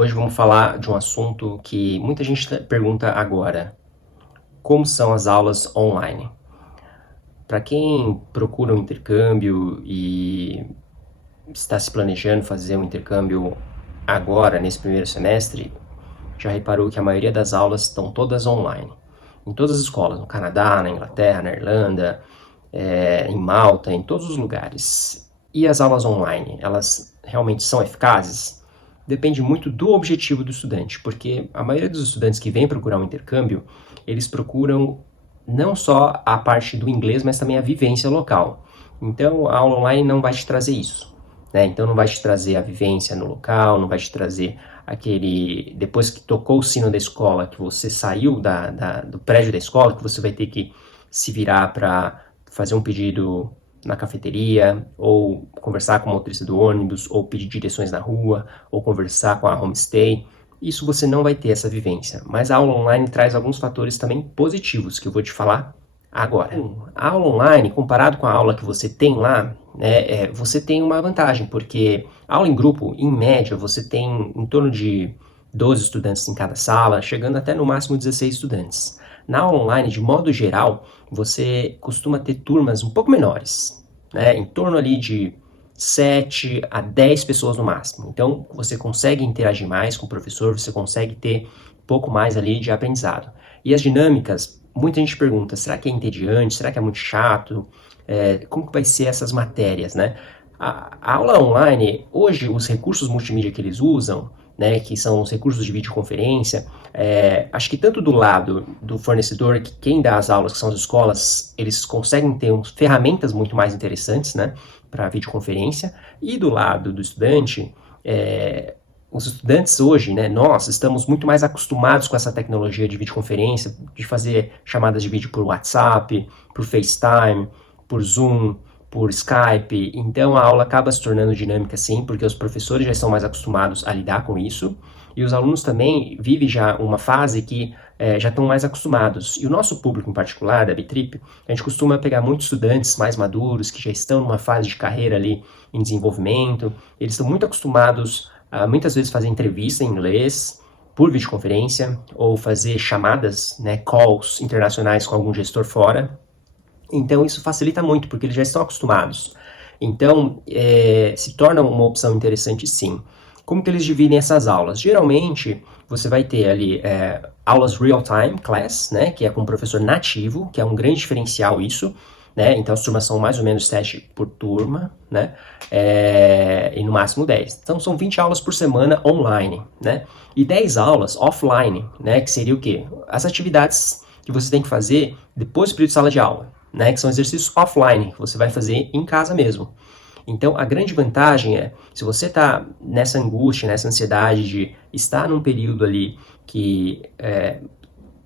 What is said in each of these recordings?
Hoje vamos falar de um assunto que muita gente pergunta agora: como são as aulas online? Para quem procura um intercâmbio e está se planejando fazer um intercâmbio agora, nesse primeiro semestre, já reparou que a maioria das aulas estão todas online. Em todas as escolas, no Canadá, na Inglaterra, na Irlanda, em Malta, em todos os lugares. E as aulas online, elas realmente são eficazes? Depende muito do objetivo do estudante, porque a maioria dos estudantes que vêm procurar um intercâmbio, eles procuram não só a parte do inglês, mas também a vivência local. Então, a aula online não vai te trazer isso, né? Então, não vai te trazer a vivência no local, não vai te trazer aquele... Depois que tocou o sino da escola, que você saiu do prédio da escola, que você vai ter que se virar para fazer um pedido na cafeteria, ou conversar com o motorista do ônibus, ou pedir direções na rua, ou conversar com a homestay. Isso você não vai ter essa vivência. Mas a aula online traz alguns fatores também positivos, que eu vou te falar agora. A aula online, comparado com a aula que você tem lá, você tem uma vantagem, porque a aula em grupo, em média, você tem em torno de 12 estudantes em cada sala, chegando até no máximo 16 estudantes. Na aula online, de modo geral, você costuma ter turmas um pouco menores, né? Em torno ali de 7 a 10 pessoas no máximo. Então, você consegue interagir mais com o professor, você consegue ter um pouco mais ali de aprendizado. E as dinâmicas, muita gente pergunta, será que é entediante? Será que é muito chato? Como que vai ser essas matérias, né? A aula online, hoje, os recursos multimídia que eles usam, né, que são os recursos de videoconferência, acho que tanto do lado do fornecedor, que quem dá as aulas, que são as escolas, eles conseguem ter ferramentas muito mais interessantes, né, para videoconferência, e do lado do estudante, os estudantes hoje, né, nós estamos muito mais acostumados com essa tecnologia de videoconferência, de fazer chamadas de vídeo por WhatsApp, por FaceTime, por Zoom, por Skype, então a aula acaba se tornando dinâmica sim, porque os professores já estão mais acostumados a lidar com isso, e os alunos também vivem já uma fase que já estão mais acostumados. E o nosso público em particular, da B-Trip, a gente costuma pegar muitos estudantes mais maduros, que já estão numa fase de carreira ali em desenvolvimento, eles estão muito acostumados a muitas vezes fazer entrevista em inglês, por videoconferência, ou fazer chamadas, né, calls internacionais com algum gestor fora. Então isso facilita muito, porque eles já estão acostumados. Então se torna uma opção interessante sim. Como que eles dividem essas aulas? Geralmente você vai ter ali aulas real-time class, né, que é com um professor nativo, que é um grande diferencial isso, né? Então as turmas são mais ou menos 7 por turma, né? E no máximo 10. Então são 20 aulas por semana online, né? E 10 aulas offline, né? Que seria o quê? As atividades que você tem que fazer depois do período de sala de aula, né, que são exercícios offline, que você vai fazer em casa mesmo. Então, a grande vantagem é, se você está nessa angústia, nessa ansiedade de estar num período ali que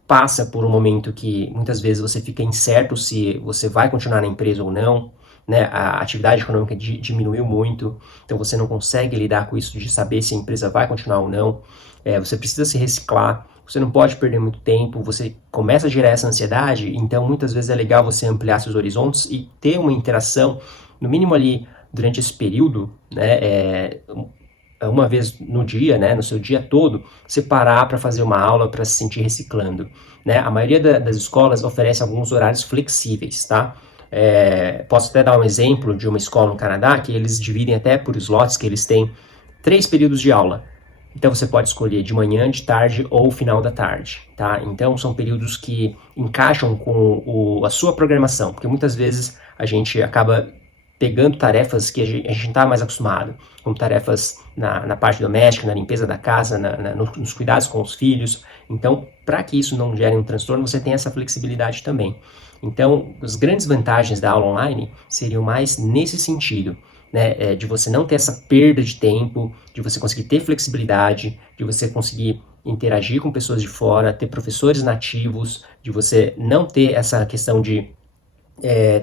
passa por um momento que muitas vezes você fica incerto se você vai continuar na empresa ou não, né, a atividade econômica diminuiu muito, então você não consegue lidar com isso de saber se a empresa vai continuar ou não, você precisa se reciclar, você não pode perder muito tempo, você começa a gerar essa ansiedade, então muitas vezes é legal você ampliar seus horizontes e ter uma interação, no mínimo ali durante esse período, né, uma vez no dia, né, no seu dia todo, você parar para fazer uma aula para se sentir reciclando, né? A maioria das escolas oferece alguns horários flexíveis, tá? Posso até dar um exemplo de uma escola no Canadá que eles dividem até por slots, que eles têm 3 períodos de aula. Então você pode escolher de manhã, de tarde ou final da tarde, tá? Então são períodos que encaixam com a sua programação, porque muitas vezes a gente acaba pegando tarefas que a gente não está mais acostumado, como tarefas na parte doméstica, na limpeza da casa, nos cuidados com os filhos. Então, para que isso não gere um transtorno, você tem essa flexibilidade também. Então, as grandes vantagens da aula online seriam mais nesse sentido, né, de você não ter essa perda de tempo, de você conseguir ter flexibilidade, de você conseguir interagir com pessoas de fora, ter professores nativos, de você não ter essa questão de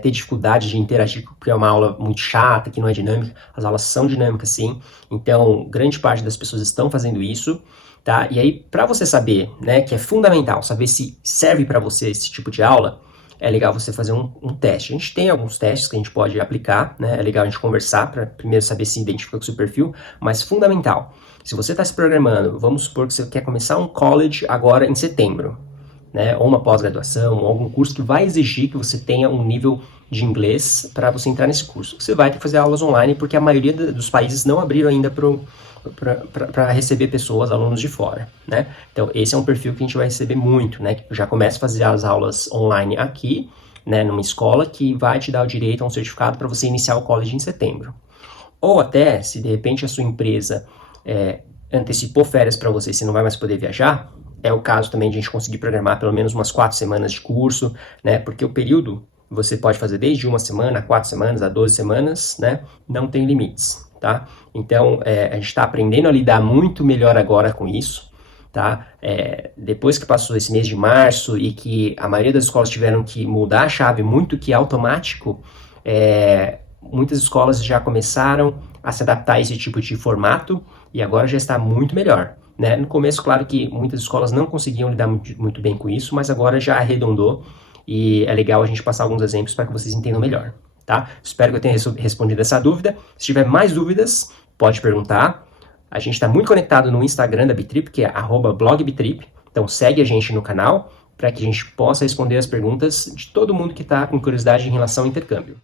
ter dificuldade de interagir, porque é uma aula muito chata, que não é dinâmica. As aulas são dinâmicas sim, então grande parte das pessoas estão fazendo isso, tá? E aí, para você saber, né, que é fundamental saber se serve para você esse tipo de aula, é legal você fazer um teste. A gente tem alguns testes que a gente pode aplicar, né? É legal a gente conversar para primeiro saber se identifica com o seu perfil, mas fundamental, se você está se programando, vamos supor que você quer começar um college agora em setembro, né? Ou uma pós-graduação, ou algum curso que vai exigir que você tenha um nível de inglês para você entrar nesse curso. Você vai ter que fazer aulas online, porque a maioria dos países não abriram ainda para receber pessoas, alunos de fora, né? Então, esse é um perfil que a gente vai receber muito, né? Já começa a fazer as aulas online aqui, né? Numa escola que vai te dar o direito a um certificado para você iniciar o college em setembro. Ou até, se de repente a sua empresa antecipou férias para você e você não vai mais poder viajar, é o caso também de a gente conseguir programar pelo menos umas 4 semanas de curso, né? Porque o período você pode fazer desde 1 semana, 4 semanas, a 12 semanas, né? Não tem limites, tá? Então, a gente está aprendendo a lidar muito melhor agora com isso, tá? Depois que passou esse mês de março e que a maioria das escolas tiveram que mudar a chave muito que automático, muitas escolas já começaram a se adaptar a esse tipo de formato e agora já está muito melhor, né? No começo, claro que muitas escolas não conseguiam lidar muito bem com isso, mas agora já arredondou e é legal a gente passar alguns exemplos para que vocês entendam melhor, tá? Espero que eu tenha respondido essa dúvida. Se tiver mais dúvidas, pode perguntar. A gente está muito conectado no Instagram da Bitrip, que é @blogbitrip. Então segue a gente no canal para que a gente possa responder as perguntas de todo mundo que está com curiosidade em relação ao intercâmbio.